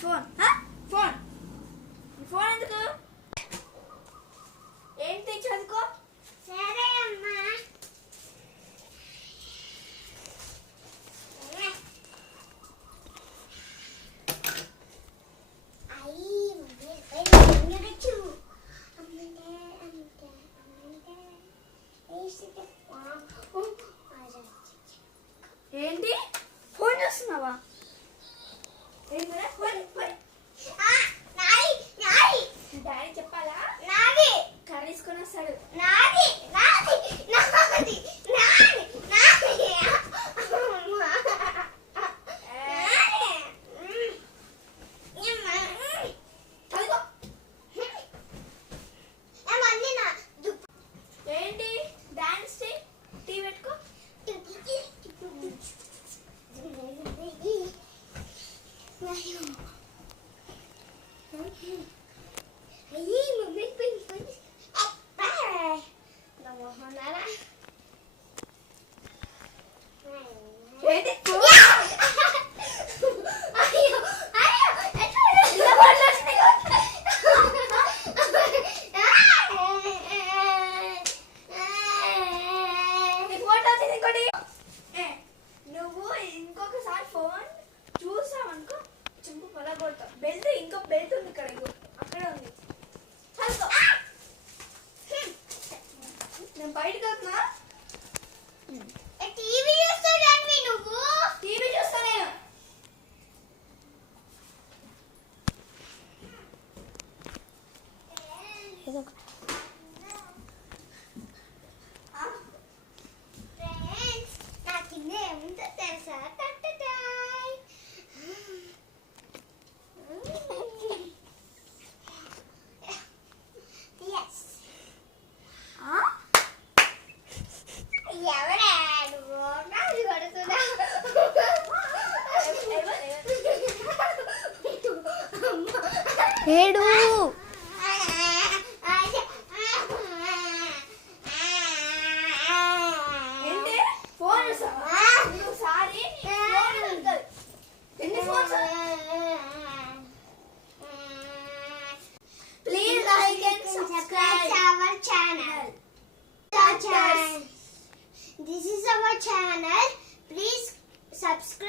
Phone phone phone ఎందుకు ఏంటి చదువుకో. సరే అమ్మా. ఏంటి ఫోన్ చూస్తున్నావా? డాడీ చెప్పాలా? కర్రీ తీసుకొని వస్తాడు. ఏంటి డాన్స్ టీ పెట్టుకో. నువ్వు ఇంకొకసారి ఫోన్ చూసావనుకో చింపు పొలగొడతావు. బెల్ట్ ఇంకో బెల్ట్ ఉంది ఇక్కడ, అక్కడ ఉంది. చదువుకో. నేను బయటకు వస్తున్నా. టీవీ చూస్తాను. నువ్వు టీవీ చూస్తా నేను. ఫ్రెండ్స్, నా కింద ఏముందో తెలుసా? టట్టటాయ్. Yes. ఎవరా నువ్వు? నాది కొడుతున్నా. ఏడు